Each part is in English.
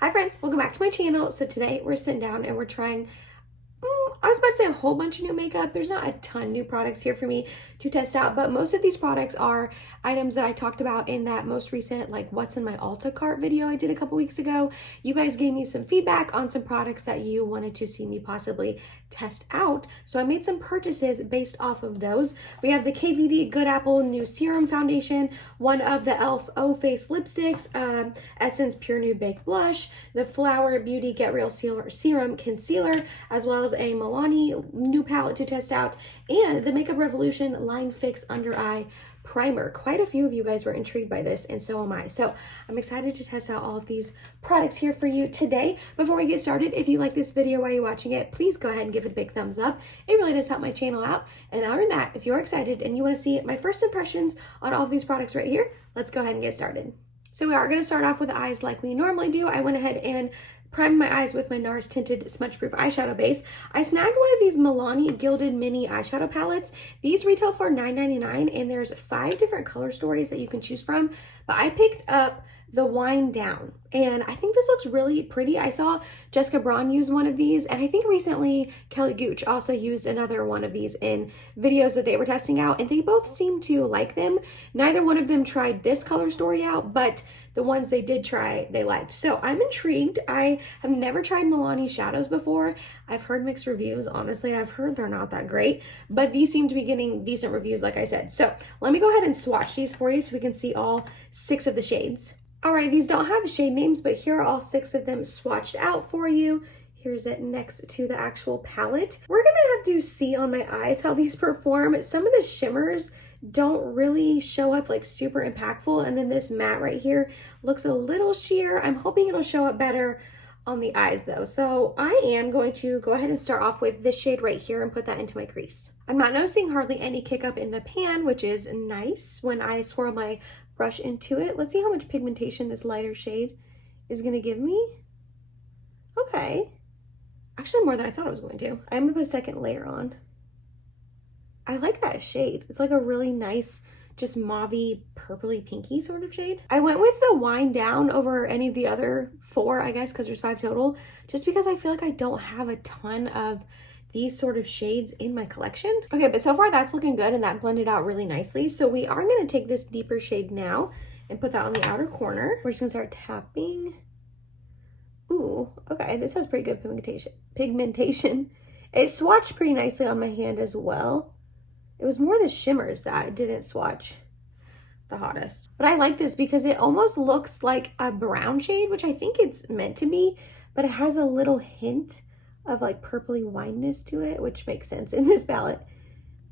Hi friends, welcome back to my channel. So today we're sitting down and we're trying, I was about to say a whole bunch of new makeup. There's not a ton new products here for me to test out, but most of these products are items that I talked about in that most recent like what's in my Ulta cart video I did a couple weeks ago. You guys gave me some feedback on some products that you wanted to see me possibly test out. So I made some purchases based off of those. We have the KVD Good Apple New Serum Foundation, one of the e.l.f. O Face lipsticks, Essence Pure Nude Baked Blush, the Flower Beauty Get Real Serum Concealer, as well as a Milani new palette to test out, and the Makeup Revolution Line Fix Under Eye Primer. Quite a few of you guys were intrigued by this, and so am I. So I'm excited to test out all of these products here for you today. Before we get started, if you like this video while you're watching it, please go ahead and give it a big thumbs up. It really does help my channel out. And other than that, if you're excited and you want to see my first impressions on all of these products right here, let's go ahead and get started. So we are going to start off with the eyes like we normally do. I went ahead and primed my eyes with my NARS Tinted Smudge Proof Eyeshadow Base. I snagged one of these Milani Gilded Mini Eyeshadow Palettes. These retail for $9.99, and there's 5 different color stories that you can choose from. But I picked up the Wind Down, and I think this looks really pretty. I saw Jessica Braun use one of these, and I think recently Kelly Gooch also used another one of these in videos that they were testing out, and they both seemed to like them. Neither one of them tried this color story out, but the ones they did try, they liked. So I'm intrigued. I have never tried Milani shadows before. I've heard mixed reviews. Honestly, I've heard they're not that great, but these seem to be getting decent reviews, like I said. So let me go ahead and swatch these for you so we can see all 6 of the shades. Alright, these don't have shade names, but here are all 6 of them swatched out for you. Here's it next to the actual palette. We're gonna have to see on my eyes how these perform. Some of the shimmers don't really show up like super impactful, and then this matte right here looks a little sheer. I'm hoping it'll show up better on the eyes though. So I am going to go ahead and start off with this shade right here and put that into my crease. I'm not noticing hardly any kick up in the pan, which is nice when I swirl my brush into it. Let's see how much pigmentation this lighter shade is gonna give me. Okay, actually more than I thought it was going to. I'm gonna put a second layer on. I like that shade. It's like a really nice, just mauvey, purpley, pinky sort of shade. I went with the Wind Down over any of the other 4, I guess, because there's 5 total, just because I feel like I don't have a ton of these sort of shades in my collection. Okay, but so far that's looking good, and that blended out really nicely. So we are gonna take this deeper shade now and put that on the outer corner. We're just gonna start tapping. Ooh, okay, this has pretty good pigmentation. It swatched pretty nicely on my hand as well. It was more the shimmers that didn't swatch the hottest. But I like this because it almost looks like a brown shade, which I think it's meant to be, but it has a little hint of like purpley wineness to it, which makes sense in this palette.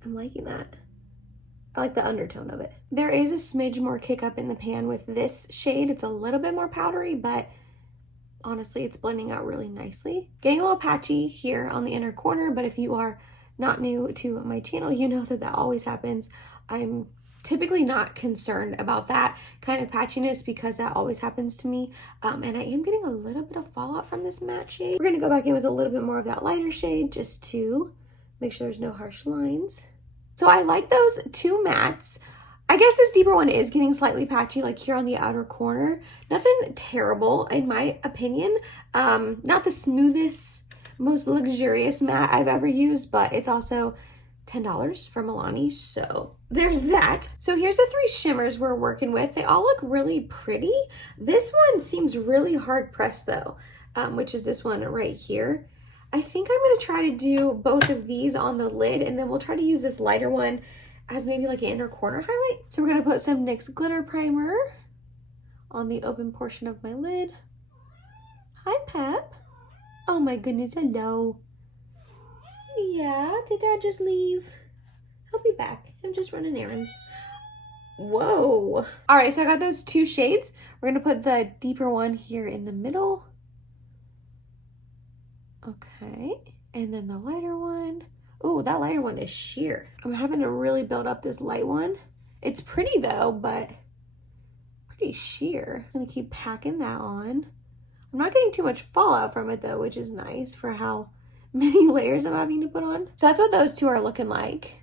I'm liking that. I like the undertone of it. There is a smidge more kick up in the pan with this shade. It's a little bit more powdery, but honestly, it's blending out really nicely. Getting a little patchy here on the inner corner, but if you are not new to my channel, you know that that always happens. I'm typically not concerned about that kind of patchiness because that always happens to me. And I am getting a little bit of fallout from this matte shade. We're gonna go back in with a little bit more of that lighter shade just to make sure there's no harsh lines. So I like those 2 mattes. I guess this deeper one is getting slightly patchy, like here on the outer corner. Nothing terrible in my opinion. Not the smoothest, most luxurious matte I've ever used, but it's also $10 from Milani, so there's that. So here's the 3 shimmers we're working with. They all look really pretty. This one seems really hard pressed though, which is this one right here. I think I'm gonna try to do both of these on the lid, and then we'll try to use this lighter one as maybe like an inner corner highlight. So we're gonna put some NYX glitter primer on the open portion of my lid. Hi, Pep. Oh my goodness, hello. Yeah, did Dad just leave? He'll be back. I'm just running errands. Whoa. All right, so I got those 2 shades. We're gonna put the deeper one here in the middle. Okay, and then the lighter one. Oh, that lighter one is sheer. I'm having to really build up this light one. It's pretty though, but pretty sheer. I'm gonna keep packing that on. I'm not getting too much fallout from it though, which is nice for how many layers I'm having to put on. So that's what those 2 are looking like.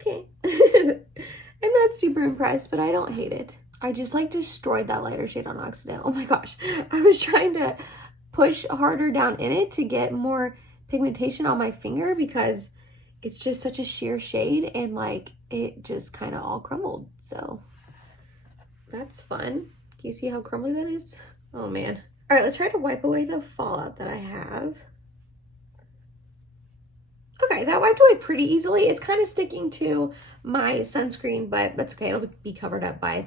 Okay. I'm not super impressed, but I don't hate it. I just like destroyed that lighter shade on accident. Oh my gosh. I was trying to push harder down in it to get more pigmentation on my finger because it's just such a sheer shade and like it just kind of all crumbled. So that's fun. Can you see how crumbly that is? Oh man. All right, let's try to wipe away the fallout that I have. Okay, that wiped away pretty easily. It's kind of sticking to my sunscreen, but that's okay. It'll be covered up by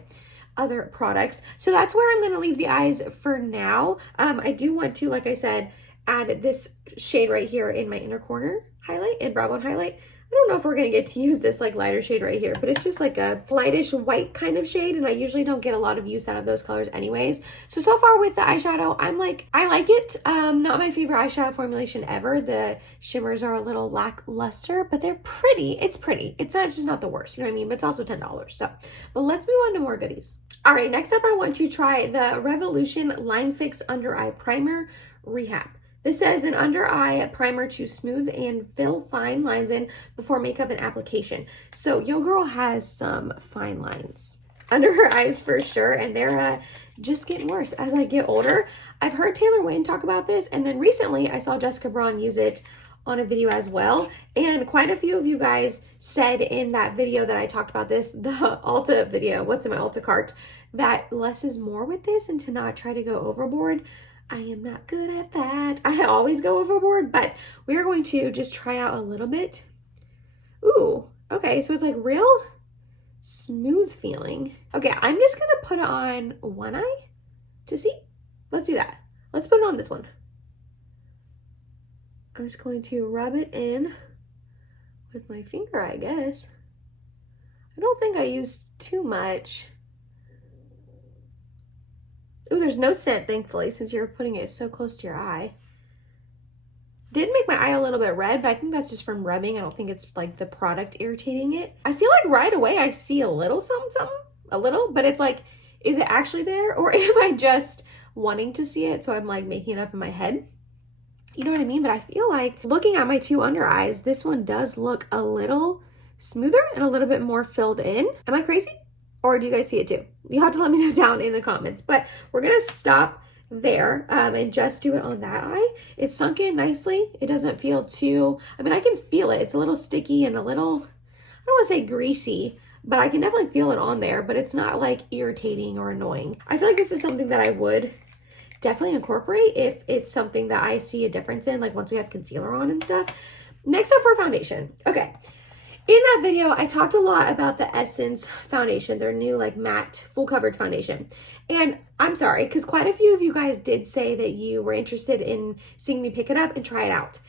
other products. So that's where I'm going to leave the eyes for now. I do want to, like I said, add this shade right here in my inner corner highlight and brow bone highlight. I don't know if we're going to get to use this like lighter shade right here, but it's just like a lightish white kind of shade, and I usually don't get a lot of use out of those colors anyways. So far with the eyeshadow, I'm like, I like it. Not my favorite eyeshadow formulation ever. The shimmers are a little lackluster, but they're pretty. It's pretty. It's just not the worst, you know what I mean? But it's also $10. So, but let's move on to more goodies. All right, next up, I want to try the Revolution Line Fix Under Eye Primer Rehab. This says an under eye primer to smooth and fill fine lines in before makeup and application. So your girl has some fine lines under her eyes for sure, and they're just getting worse as I get older. I've heard Taylor Wayne talk about this, and then recently I saw Jessica Braun use it on a video as well, and quite a few of you guys said in that video that I talked about this, the Ulta video, what's in my Ulta cart, that less is more with this and to not try to go overboard. I am not good at that. I always go overboard, but we are going to just try out a little bit. Ooh, okay, so it's like real smooth feeling. Okay, I'm just gonna put it on one eye to see. Let's do that. Let's put it on this one. I'm just going to rub it in with my finger, I guess. I don't think I used too much. Ooh, there's no scent, thankfully, since you're putting it so close to your eye. Did make my eye a little bit red, but I think that's just from rubbing. I don't think it's like the product irritating it. I feel like right away I see a little something, a little, but it's like, is it actually there? Or am I just wanting to see it? So I'm like making it up in my head. You know what I mean? But I feel like looking at my two under eyes, this one does look a little smoother and a little bit more filled in. Am I crazy? Or do you guys see it too? You have to let me know down in the comments. But we're going to stop there and just do it on that eye. It's sunk in nicely. It doesn't feel too, I mean, I can feel it. It's a little sticky and a little, I don't want to say greasy, but I can definitely feel it on there, but it's not like irritating or annoying. I feel like this is something that I would definitely incorporate if it's something that I see a difference in, like once we have concealer on and stuff. Next up for foundation. Okay. In that video, I talked a lot about the Essence foundation, their new like matte full coverage foundation. And I'm sorry, because quite a few of you guys did say that you were interested in seeing me pick it up and try it out.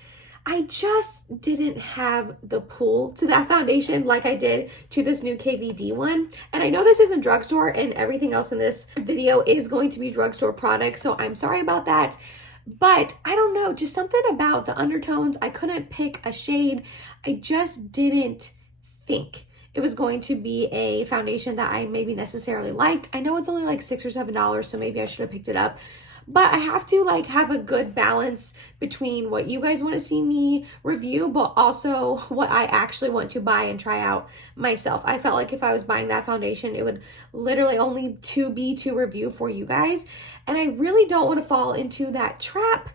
I just didn't have the pull to that foundation like I did to this new KVD one. And I know this isn't drugstore and everything else in this video is going to be drugstore products, so I'm sorry about that. But I don't know, just something about the undertones. I couldn't pick a shade. I just didn't think it was going to be a foundation that I maybe necessarily liked. I know it's only like $6 or $7, so maybe I should have picked it up. But I have to like have a good balance between what you guys want to see me review, but also what I actually want to buy and try out myself. I felt like if I was buying that foundation, it would literally only be to review for you guys. And I really don't want to fall into that trap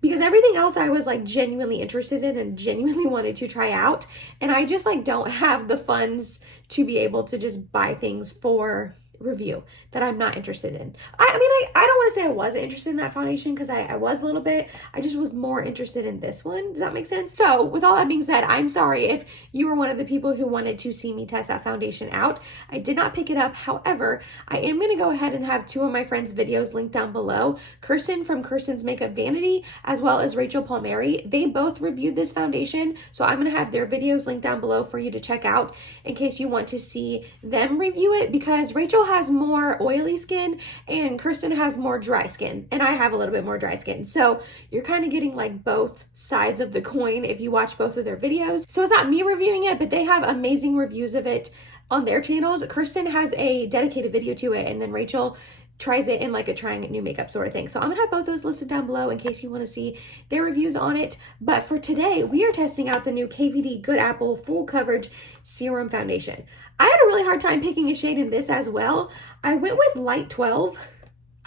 because everything else I was like genuinely interested in and genuinely wanted to try out. And I just like don't have the funds to be able to just buy things for review that I'm not interested in. I mean, I don't want to say I wasn't interested in that foundation because I was a little bit. I just was more interested in this one. Does that make sense? So with all that being said, I'm sorry if you were one of the people who wanted to see me test that foundation out. I did not pick it up. However, I am going to go ahead and have two of my friends' videos linked down below. Kirsten from Kirsten's Makeup Vanity, as well as Rachel Palmieri. They both reviewed this foundation. So I'm going to have their videos linked down below for you to check out in case you want to see them review it, because Rachel has more oily skin and Kirsten has more dry skin, and I have a little bit more dry skin. So you're kind of getting like both sides of the coin if you watch both of their videos. So it's not me reviewing it, but they have amazing reviews of it on their channels. Kirsten has a dedicated video to it, and then Rachel tries it in like a trying new makeup sort of thing. So I'm gonna have both those listed down below in case you want to see their reviews on it. But for today, we are testing out the new KVD Good Apple Full Coverage Serum Foundation. I had a really hard time picking a shade in this as well. I went with Light 12.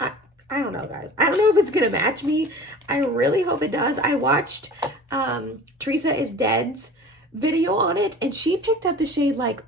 I don't know, guys. I don't know if it's gonna match me. I really hope it does. I watched Teresa is Dead's video on it, and she picked up the shade like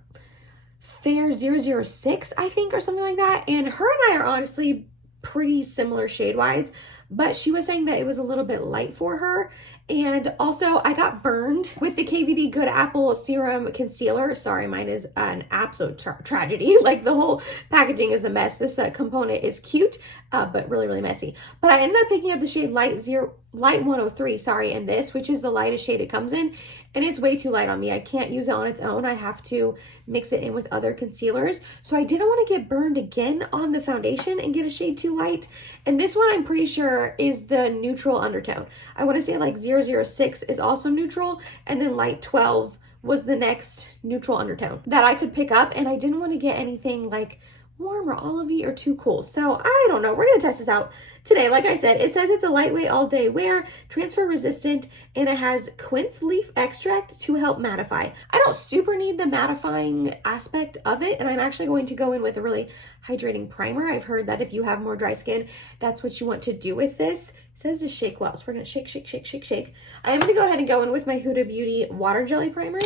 Fair 006, I think, or something like that. And her and I are honestly pretty similar shade-wise, but she was saying that it was a little bit light for her. And also, I got burned with the KVD Good Apple Serum Concealer. Sorry, mine is an absolute tragedy. Like, the whole packaging is a mess. This component is cute, but really, really messy. But I ended up picking up the shade Light 103, sorry, in this, which is the lightest shade it comes in. And it's way too light on me. I can't use it on its own. I have to mix it in with other concealers. So I didn't want to get burned again on the foundation and get a shade too light. And this one I'm pretty sure is the neutral undertone. I want to say like 006 is also neutral. And then Light 12 was the next neutral undertone that I could pick up. And I didn't want to get anything like warm or olivey or too cool. So I don't know. We're going to test this out today. Like I said, it says it's a lightweight all day wear, transfer resistant, and it has quince leaf extract to help mattify. I don't super need the mattifying aspect of it, and I'm actually going to go in with a really hydrating primer. I've heard that if you have more dry skin, that's what you want to do with this. It says to shake well, so we're going to shake, shake, shake, shake, shake. I'm going to go ahead and go in with my Ulta Beauty water jelly primer.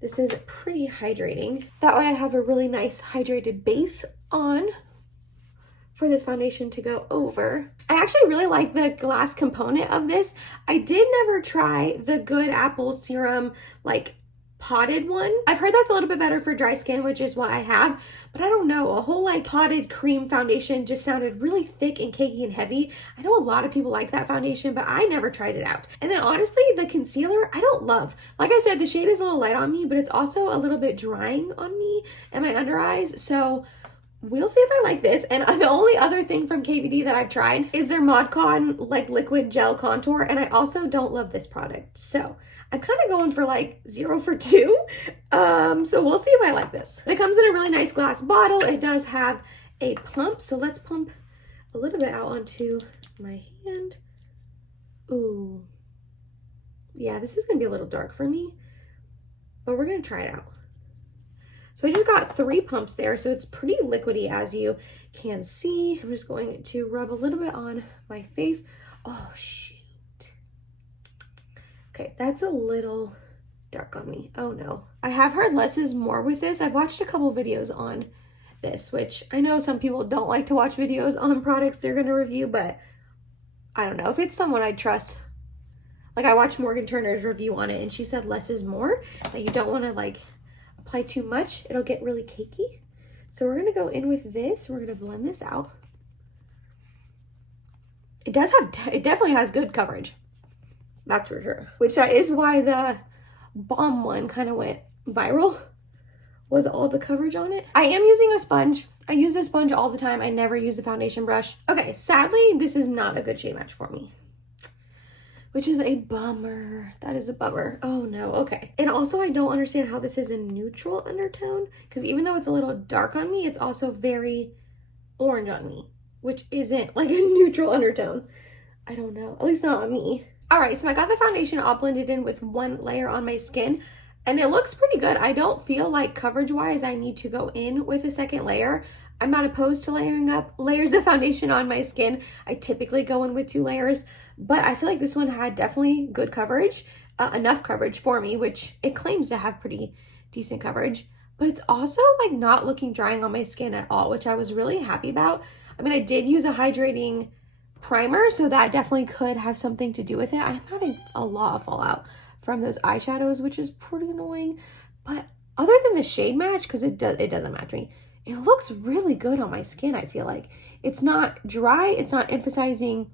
This is pretty hydrating. That way I have a really nice hydrated base on for this foundation to go over. I actually really like the glass component of this. I did never try the Good Apple Serum like potted one. I've heard that's a little bit better for dry skin, which is what I have, but I don't know, a whole like potted cream foundation just sounded really thick and cakey and heavy. I know a lot of people like that foundation, but I never tried it out. And then honestly, the concealer, I don't love. Like I said, the shade is a little light on me, but it's also a little bit drying on me and my under eyes. So we'll see if I like this. And the only other thing from KVD that I've tried is their Mod Con like liquid gel contour. And I also don't love this product. So I'm kind of going for like 0 for 2. So we'll see if I like this. It comes in a really nice glass bottle. It does have a pump. So let's pump a little bit out onto my hand. Ooh. Yeah, this is going to be a little dark for me, but we're going to try it out. So I just got 3 pumps there, so it's pretty liquidy as you can see. I'm just going to rub a little bit on my face. Oh, shoot. Okay, that's a little dark on me. Oh, no. I have heard less is more with this. I've watched a couple videos on this, which I know some people don't like to watch videos on products they're going to review, but I don't know. If it's someone I trust, like I watched Morgan Turner's review on it, and she said less is more, that you don't want to like apply too much, it'll get really cakey. So we're gonna go in with this. We're gonna blend this out. It definitely has good coverage. That's for sure. Which that is why the Balm one kind of went viral, was all the coverage on it. I am using a sponge. I use a sponge all the time. I never use a foundation brush. Okay, sadly, this is not a good shade match for me, which is a bummer. That is a bummer. Oh no, okay. And also I don't understand how this is a neutral undertone, because even though it's a little dark on me, it's also very orange on me, which isn't like a neutral undertone. I don't know, at least not on me. All right, so I got the foundation all blended in with 1 layer on my skin, and it looks pretty good. I don't feel like coverage-wise I need to go in with a second layer. I'm not opposed to layering up layers of foundation on my skin. I typically go in with 2 layers. But I feel like this one had definitely good coverage, enough coverage for me, which it claims to have pretty decent coverage. But it's also like not looking drying on my skin at all, which I was really happy about. I mean, I did use a hydrating primer, so that definitely could have something to do with it. I'm having a lot of fallout from those eyeshadows, which is pretty annoying. But other than the shade match, because it doesn't match me, it looks really good on my skin, I feel like. It's not dry, it's not emphasizing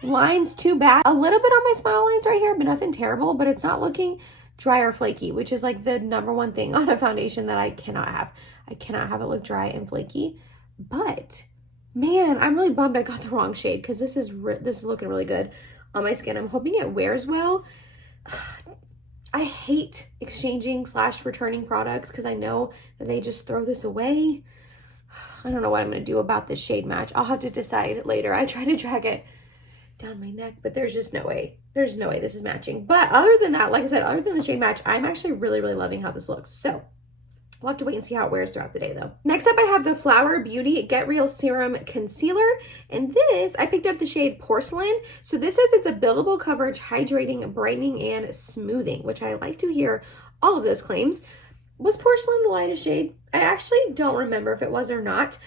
lines too bad. A little bit on my smile lines right here, but nothing terrible. But it's not looking dry or flaky, which is like the #1 thing on a foundation that I cannot have. I cannot have it look dry and flaky. But man, I'm really bummed I got the wrong shade, because this is looking really good on my skin. I'm hoping it wears well. I hate exchanging / returning products, because I know that they just throw this away. I don't know what I'm going to do about this shade match. I'll have to decide later. I try to drag it down my neck, but there's just no way. There's no way this is matching. But other than that, like I said, other than the shade match, I'm actually really, really loving how this looks. So we'll have to wait and see how it wears throughout the day though. Next up, I have the Ulta Beauty Get Real Serum Concealer. And this, I picked up the shade Porcelain. So this says it's a buildable coverage, hydrating, brightening, and smoothing, which I like to hear all of those claims. Was Porcelain the lightest shade? I actually don't remember if it was or not.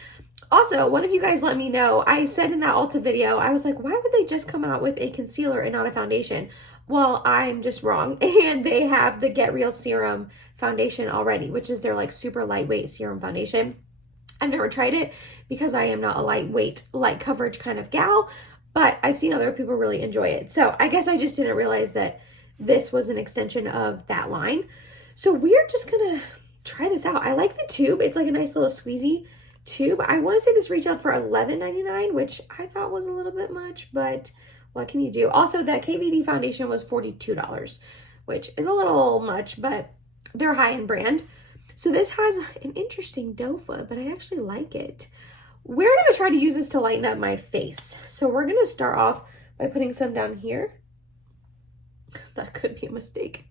Also, one of you guys let me know. I said in that Ulta video, I was like, why would they just come out with a concealer and not a foundation? Well, I'm just wrong. And they have the Get Real Serum foundation already, which is their like super lightweight serum foundation. I've never tried it because I am not a lightweight, light coverage kind of gal, but I've seen other people really enjoy it. So I guess I just didn't realize that this was an extension of that line. So we're just gonna try this out. I like the tube. It's like a nice little squeezy tube. I want to say this retailed for $11.99, which I thought was a little bit much, but what can you do? Also, that KVD foundation was $42, which is a little much, but they're high-end brand. So this has an interesting doe foot, but I actually like it. We're gonna try to use this to lighten up my face. So we're gonna start off by putting some down here. That could be a mistake.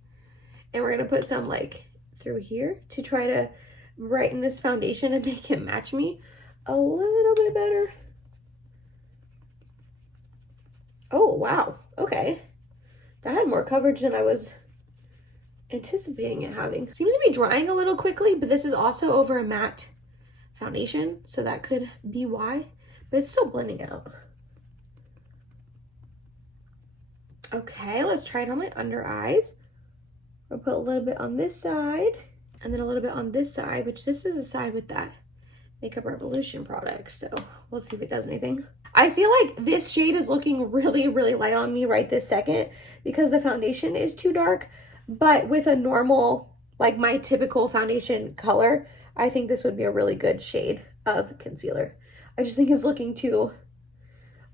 And we're gonna put some like through here to try to brighten this foundation and make it match me a little bit better. Oh, wow. Okay. That had more coverage than I was anticipating it having. Seems to be drying a little quickly, but this is also over a matte foundation, so that could be why, but it's still blending out. Okay, let's try it on my under eyes. I'll put a little bit on this side and then a little bit on this side, which this is a side with that Makeup Revolution product. So we'll see if it does anything. I feel like this shade is looking really, really light on me right this second because the foundation is too dark, but with a normal, like my typical foundation color, I think this would be a really good shade of concealer. I just think it's looking too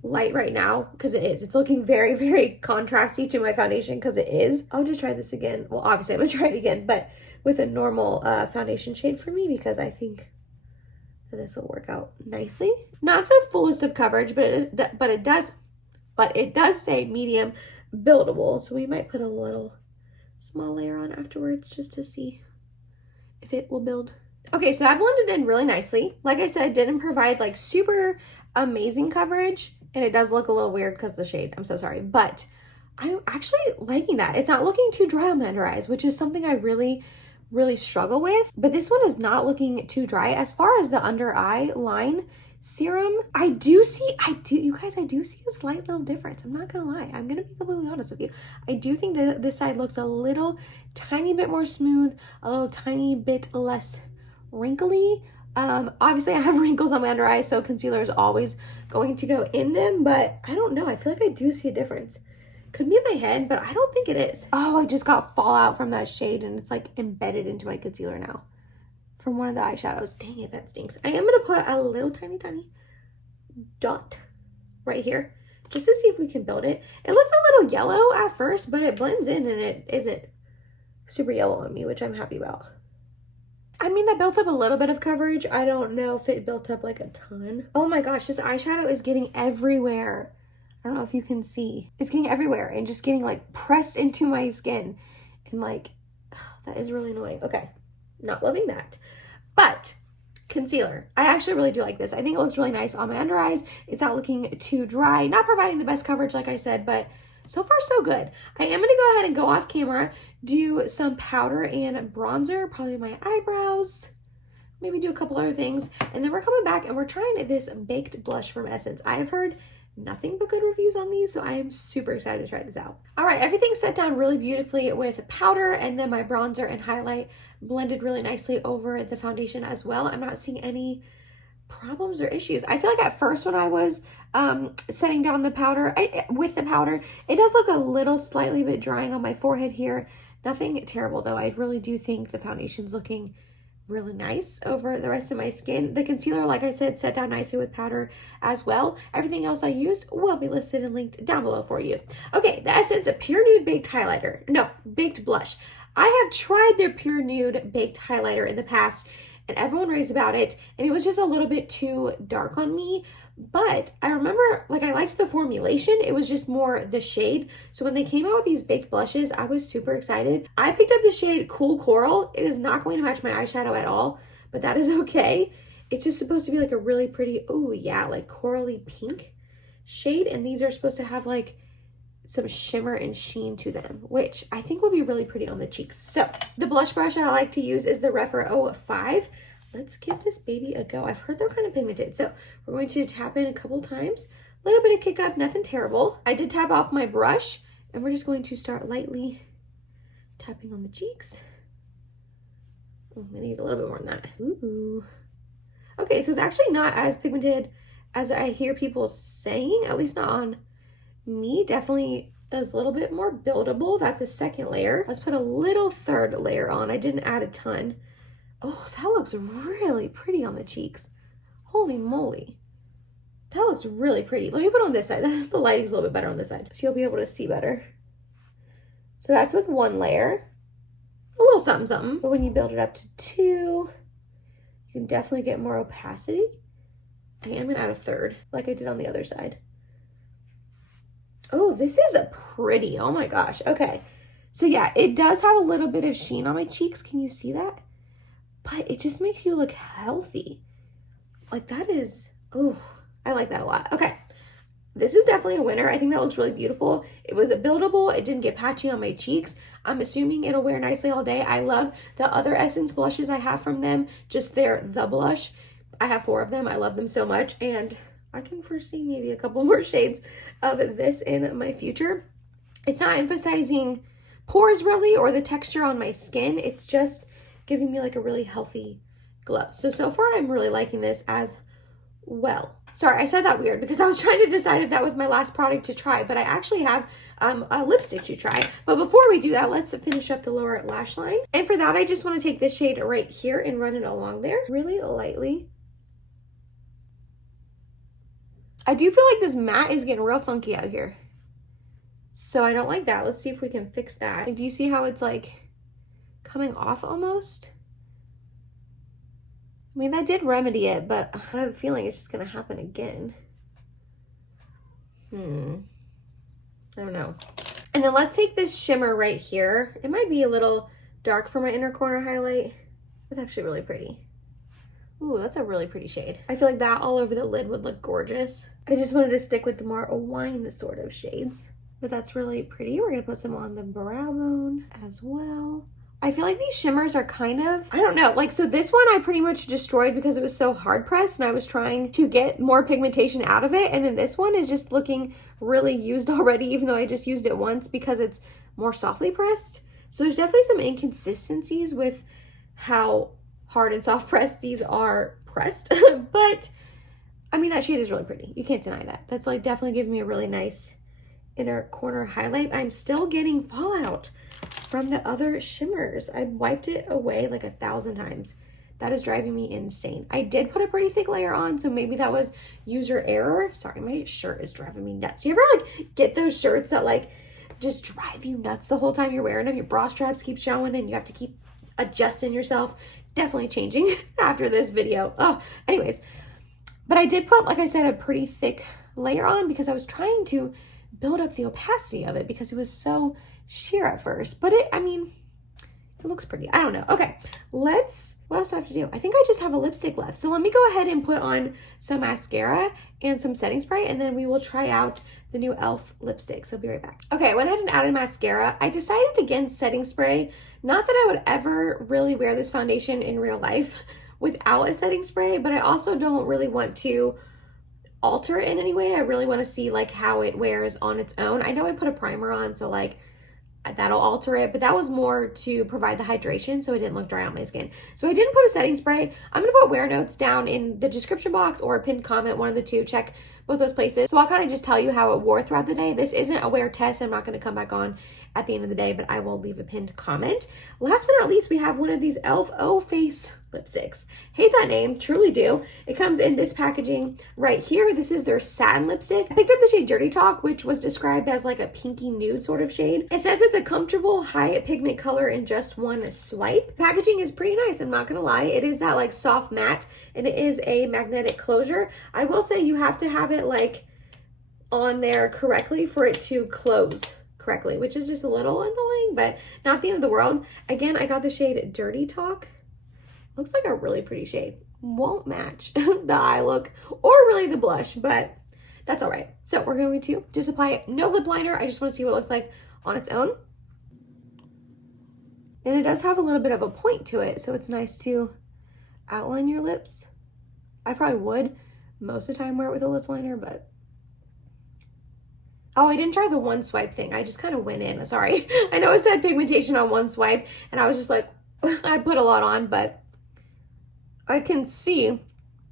light right now because it is. It's looking very, very contrasty to my foundation because it is. I'll just try this again. Well, obviously I'm gonna try it again, but with a normal foundation shade for me because I think that this will work out nicely. Not the fullest of coverage, but it does say medium buildable. So we might put a little small layer on afterwards just to see if it will build. Okay, so that blended in really nicely. Like I said, didn't provide like super amazing coverage. And it does look a little weird because of the shade. I'm so sorry. But I'm actually liking that. It's not looking too dry on my under eyes, which is something I really, really struggle with. But this one is not looking too dry. As far as the under eye line serum, I do see a slight little difference. I'm not gonna lie. I'm gonna be completely honest with you. I do think that this side looks a little tiny bit more smooth, a little tiny bit less wrinkly. Obviously I have wrinkles on my under eyes, so concealer is always going to go in them, but I don't know. I feel like I do see a difference. Could be in my head, but I don't think it is. Oh, I just got fallout from that shade and it's like embedded into my concealer now from one of the eyeshadows. Dang it, that stinks. I am gonna put a little tiny dot right here just to see if we can build it. It looks a little yellow at first, but it blends in and it isn't super yellow on me, which I'm happy about. I mean, that built up a little bit of coverage. I don't know if it built up like a ton. Oh my gosh, this eyeshadow is getting everywhere. I don't know if you can see. It's getting everywhere and just getting like pressed into my skin. And like, that is really annoying. Okay, not loving that. But concealer, I actually really do like this. I think it looks really nice on my under eyes. It's not looking too dry, not providing the best coverage like I said, but so far so good. I am gonna go ahead and go off camera, do some powder and bronzer, probably my eyebrows, maybe do a couple other things, and then we're coming back and we're trying this baked blush from Essence. I have heard nothing but good reviews on these, so I am super excited to try this out. All right, everything's set down really beautifully with powder, and then my bronzer and highlight blended really nicely over the foundation as well. I'm not seeing any problems or issues. I feel like at first when I was setting down the powder, with the powder, it does look a little slightly bit drying on my forehead here. Nothing terrible though. I really do think the foundation's looking really nice over the rest of my skin. The concealer, like I said, set down nicely with powder as well. Everything else I used will be listed and linked down below for you. Okay, the Essence Pure Nude Baked Highlighter. No, Baked Blush. I have tried their Pure Nude Baked Highlighter in the past, and everyone raves about it, and it was just a little bit too dark on me. But I remember, like, I liked the formulation. It was just more the shade. So when they came out with these baked blushes, I was super excited. I picked up the shade Cool Coral. It is not going to match my eyeshadow at all, but that is okay. It's just supposed to be like a really pretty, oh yeah, like corally pink shade. And these are supposed to have like some shimmer and sheen to them, which I think will be really pretty on the cheeks. So the blush brush I like to use is the Referral 5. Let's give this baby a go. I've heard they're kind of pigmented, so we're going to tap in a couple times. A little bit of kick up, nothing terrible. I did tap off my brush, and we're just going to start lightly tapping on the cheeks. Oh, I need a little bit more than that. Ooh. Okay, so it's actually not as pigmented as I hear people saying, at least not on me. Definitely does a little bit more buildable. That's a second layer. Let's put a little third layer on. I didn't add a ton. Oh, that looks really pretty on the cheeks. Holy moly. That looks really pretty. Let me put it on this side. The lighting's a little bit better on this side, so you'll be able to see better. So that's with one layer. A little something, something. But when you build it up to 2, you can definitely get more opacity. I am gonna add a third, like I did on the other side. Oh, this is a pretty, oh my gosh. Okay, so yeah, it does have a little bit of sheen on my cheeks. Can you see that? But it just makes you look healthy. Like that is, oh, I like that a lot. Okay, this is definitely a winner. I think that looks really beautiful. It was buildable. It didn't get patchy on my cheeks. I'm assuming it'll wear nicely all day. I love the other Essence blushes I have from them. Just the blush. I have 4 of them. I love them so much. And I can foresee maybe a couple more shades of this in my future. It's not emphasizing pores really or the texture on my skin. It's just giving me like a really healthy glow. So far I'm really liking this as well. Sorry, I said that weird because I was trying to decide if that was my last product to try, but I actually have a lipstick to try. But before we do that, let's finish up the lower lash line. And for that, I just want to take this shade right here and run it along there really lightly. I do feel like this matte is getting real funky out here, so I don't like that. Let's see if we can fix that. Like, do you see how it's like coming off almost? I mean, that did remedy it, but I have a feeling it's just gonna happen again. I don't know. And then let's take this shimmer right here. It might be a little dark for my inner corner highlight. It's actually really pretty. Ooh, that's a really pretty shade. I feel like that all over the lid would look gorgeous. I just wanted to stick with the more wine sort of shades, but that's really pretty. We're gonna put some on the brow bone as well. I feel like these shimmers are kind of, I don't know, like, so this one I pretty much destroyed because it was so hard pressed and I was trying to get more pigmentation out of it. And then this one is just looking really used already, even though I just used it once because it's more softly pressed. So there's definitely some inconsistencies with how hard and soft pressed these are pressed. But I mean, that shade is really pretty. You can't deny that. That's like definitely giving me a really nice inner corner highlight. I'm still getting fallout from the other shimmers. I wiped it away like 1,000 times. That is driving me insane. I did put a pretty thick layer on, so maybe that was user error. Sorry, my shirt is driving me nuts. You ever like get those shirts that like just drive you nuts the whole time you're wearing them? Your bra straps keep showing and you have to keep adjusting yourself. Definitely changing after this video. Oh, anyways. But I did put, like I said, a pretty thick layer on because I was trying to build up the opacity of it because it was so sheer at first. But I mean, it looks pretty. I don't know. Okay, what else do I have to do? I think I just have a lipstick left. So let me go ahead and put on some mascara and some setting spray, and then we will try out the new e.l.f. lipstick. So I'll be right back. Okay, I went ahead and added mascara. I decided against setting spray. Not that I would ever really wear this foundation in real life without a setting spray, but I also don't really want to alter it in any way. I really want to see like how it wears on its own. I know I put a primer on, so like that'll alter it, but that was more to provide the hydration so it didn't look dry on my skin. So I didn't put a setting spray. I'm gonna put wear notes down in the description box or a pinned comment, one of the two. Check both those places. So I'll kind of just tell you how it wore throughout the day. This isn't a wear test. I'm not going to come back on at the end of the day, but I will leave a pinned comment. Last but not least, we have one of these e.l.f. O Face lipsticks. Hate that name, truly do. It comes in this packaging right here. This is their satin lipstick. I picked up the shade Dirty Talk, which was described as like a pinky nude sort of shade. It says it's a comfortable high pigment color in just one swipe. Packaging is pretty nice, I'm not gonna lie. It is that like soft matte, and it is a magnetic closure. I will say you have to have it like on there correctly for it to close correctly, which is just a little annoying, but not the end of the world. Again, I got the shade Dirty Talk. Looks like a really pretty shade. Won't match the eye look or really the blush, but that's all right. So we're going to just apply no lip liner. I just want to see what it looks like on its own. And it does have a little bit of a point to it, so it's nice to outline your lips. I probably would most of the time wear it with a lip liner, but oh, I didn't try the one swipe thing. I just kind of went in. Sorry. I know it said pigmentation on one swipe, and I was just like, I put a lot on, but I can see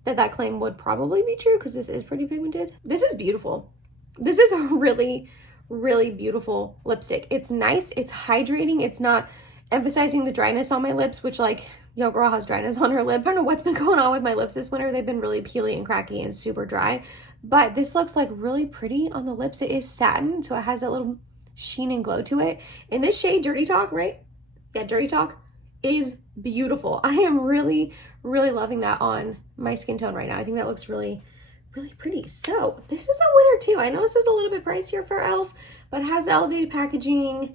that that claim would probably be true because this is pretty pigmented. This is beautiful. This is a really, really beautiful lipstick. It's nice. It's hydrating. It's not emphasizing the dryness on my lips, which like, yo, girl has dryness on her lips. I don't know what's been going on with my lips this winter. They've been really peely and cracky and super dry, but this looks like really pretty on the lips. It is satin, so it has that little sheen and glow to it. And this shade, Dirty Talk, right? Yeah, Dirty Talk is beautiful. I am really, really loving that on my skin tone right now. I think that looks really, really pretty. So this is a winner too. I know this is a little bit pricier for e.l.f., but it has elevated packaging.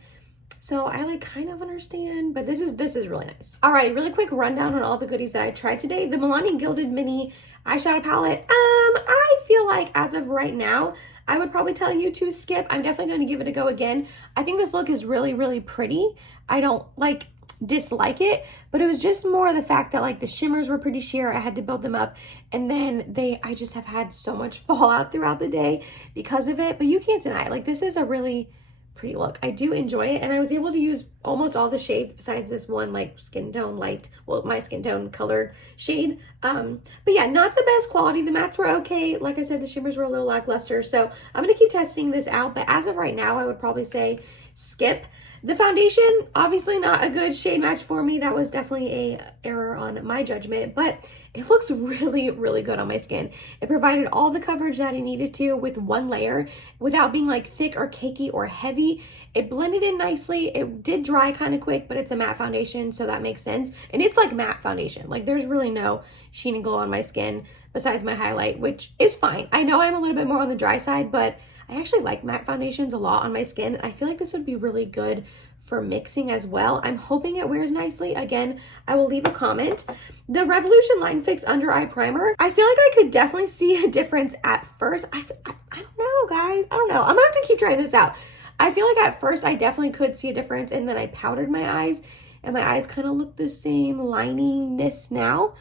So I like kind of understand, but this is really nice. Alrighty, really quick rundown on all the goodies that I tried today. The Milani Gilded Mini eyeshadow palette. I feel like as of right now, I would probably tell you to skip. I'm definitely going to give it a go again. I think this look is really, really pretty. I don't like dislike it, but it was just more the fact that like the shimmers were pretty sheer. I had to build them up, and then I just have had so much fallout throughout the day because of it. But you can't deny it. Like, this is a really pretty look. I do enjoy it, and I was able to use almost all the shades besides this one like skin tone light, well, my skin tone colored shade. But yeah, not the best quality. The mattes were okay. Like I said, the shimmers were a little lackluster, so I'm gonna keep testing this out, but as of right now, I would probably say skip. The foundation, obviously not a good shade match for me. That was definitely a error on my judgment, but it looks really, really good on my skin. It provided all the coverage that I needed to with one layer without being like thick or cakey or heavy. It blended in nicely. It did dry kind of quick, but it's a matte foundation, so that makes sense. And it's like matte foundation. Like, there's really no sheen and glow on my skin besides my highlight, which is fine. I know I'm a little bit more on the dry side, but I actually like matte foundations a lot on my skin. I feel like this would be really good for mixing as well. I'm hoping it wears nicely. Again, I will leave a comment. The Revolution Line Fix Under Eye Primer, I feel like I could definitely see a difference at first. I don't know, guys. I don't know. I'm gonna have to keep trying this out. I feel like at first I definitely could see a difference, and then I powdered my eyes, and my eyes kind of look the same lininess now.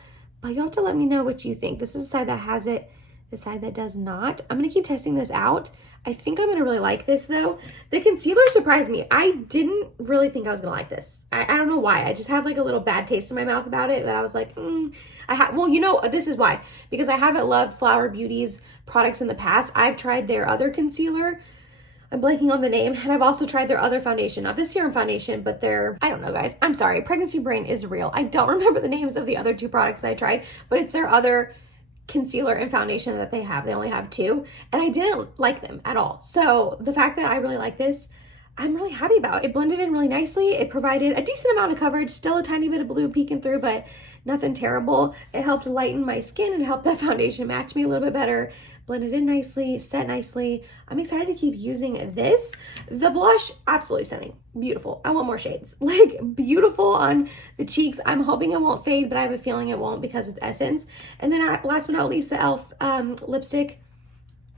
But you'll have to let me know what you think. This is the side that has it, the side that does not. I'm gonna keep testing this out. I think I'm gonna really like this though. The concealer surprised me. I didn't really think I was gonna like this. I don't know why. I just had like a little bad taste in my mouth about it that I was like, well, you know, this is why. Because I haven't loved Flower Beauty's products in the past. I've tried their other concealer. I'm blanking on the name. And I've also tried their other foundation. Not the serum foundation, but their, I don't know, guys. I'm sorry. Pregnancy brain is real. I don't remember the names of the other two products that I tried, but it's their other concealer and foundation that they have. They only have two, and I didn't like them at all. So the fact that I really like this, I'm really happy about. It blended in really nicely. It provided a decent amount of coverage, still a tiny bit of blue peeking through, but nothing terrible. It helped lighten my skin and helped that foundation match me a little bit better. Blended in nicely, set nicely. I'm excited to keep using this. The blush, absolutely stunning. Beautiful. I want more shades. Like, beautiful on the cheeks. I'm hoping it won't fade, but I have a feeling it won't because it's Essence. And then last but not least, the e.l.f. Lipstick.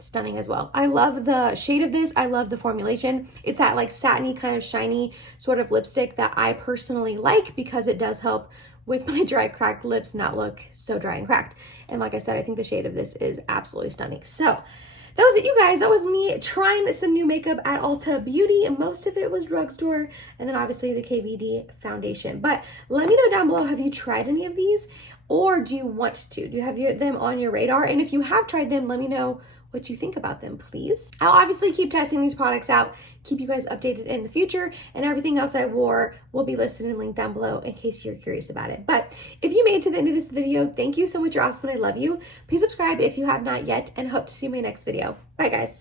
Stunning as well. I love the shade of this. I love the formulation. It's that like satiny kind of shiny sort of lipstick that I personally like because it does help with my dry, cracked lips not look so dry and cracked. And like I said, I think the shade of this is absolutely stunning. So that was it, you guys. That was me trying some new makeup at Ulta Beauty, and most of it was drugstore, and then obviously the KVD foundation. But let me know down below, have you tried any of these, or do you want to? Do you have them on your radar? And if you have tried them, let me know what you think about them, please. I'll obviously keep testing these products out, keep you guys updated in the future, and everything else I wore will be listed and linked down below in case you're curious about it. But if you made it to the end of this video, thank you so much. You're awesome and I love you. Please subscribe if you have not yet, and hope to see you in my next video. Bye, guys.